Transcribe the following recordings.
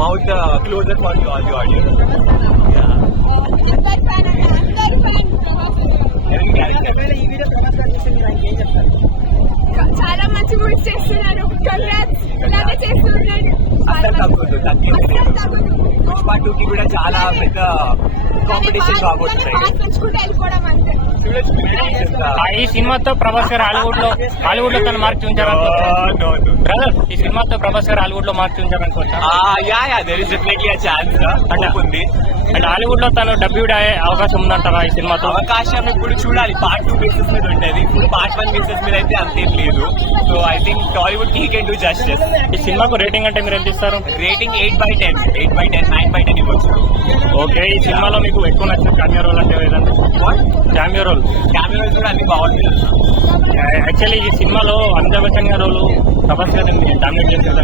mouth closer for all the audience. Yeah. Every character. చాలా మంచి movies చేస్తున్నారు. Congrats. ఇలాగే చేస్తున్నాడు. అసలు తగ్గదు. పుష్ప 2 కి కూడా చాలా పెద్ద కాంపిటీషన్ రాబోతున్నాయి. ఈ సినిమాతో ప్రభాస్ గారు హాలీవుడ్ లో తన మార్క్ చూపించారనుకోవచ్చు. బ్రదర్, ఈ సినిమాతో ప్రభాస్ గారు హాలీవుడ్ లో మార్క్ చూపించారనుకోవచ్చు. దేర్ ఇస్ డెఫినెట్లీ ఛాన్స్ ఉంది. అండ్ హాలీవుడ్ లో తను డబ్యూడ్ అయ్యే అవకాశం ఉందంటారా ఈ సినిమాతో? అవకాశం ఇప్పుడు చూడాలి. పార్ట్ 2 బేసిస్ మీద ఉంటుంది. ఇప్పుడు పార్ట్ 1 బేసిస్ మీద అయితే అంతేం లేదు. సో ఐ థింక్ టాలీవుడ్ కి కెన్ డూ జస్టిస్. ఈ సినిమాకు రేటింగ్ అంటే మీరు ఎంత ఇస్తారు? రేటింగ్ 8/10, 9/10 ఇవ్వచ్చు. ఓకే, ఈ సినిమాలో మీకు ఎక్కువ నచ్చిన క్యామియో రోల్ అంటే ఏదంటే? క్యామియో రోల్ కూడా అన్ని బాగుంటుంది. యాక్చువల్లీ ఈ సినిమాలో అమితాబ్ బచ్చన్ గారు ప్రభాస్ గారు డామినేట్ చేస్తారు.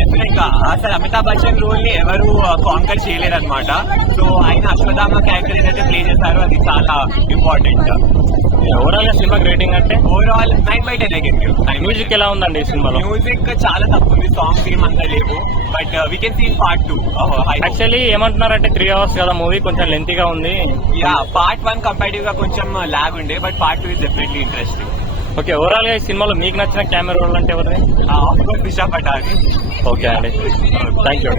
డెఫినెట్ గా అసలు అమితాబ్ బచ్చన్ రోల్ ని ఎవరు కాంకర్ చేయలేరు అనమాట. సో ఆయన అశ్వథామ క్యారెక్టర్ ఏదైతే ప్లే చేశారో అది చాలా ఇంపార్టెంట్. ఓవరాల్ గా సినిమాకి రేటింగ్ అంటే? ఓవరాల్ 9/10. మ్యూజిక్ ఎలా ఉందండి ఈ సినిమాలో? మ్యూజిక్ చాలా తక్కువ ఉంది. సాంగ్స్ ఏమంతా లేవు. But we can see part 2. Actually ఏమంటున్నారంటే 3 hours కదా మూవీ, కొంచెం లెంతీగా ఉంది. పార్ట్ 1 కంపారిటివ్ గా కొంచెం లాగ్ ఉండే. But part 2 is definitely interesting. Okay, overall గా ఈ సినిమాలో మీకు నచ్చిన కెమెరా రోల్ అంటే ఎవరిది? దిశా పటాని. ఓకే అండి, థ్యాంక్ యూ.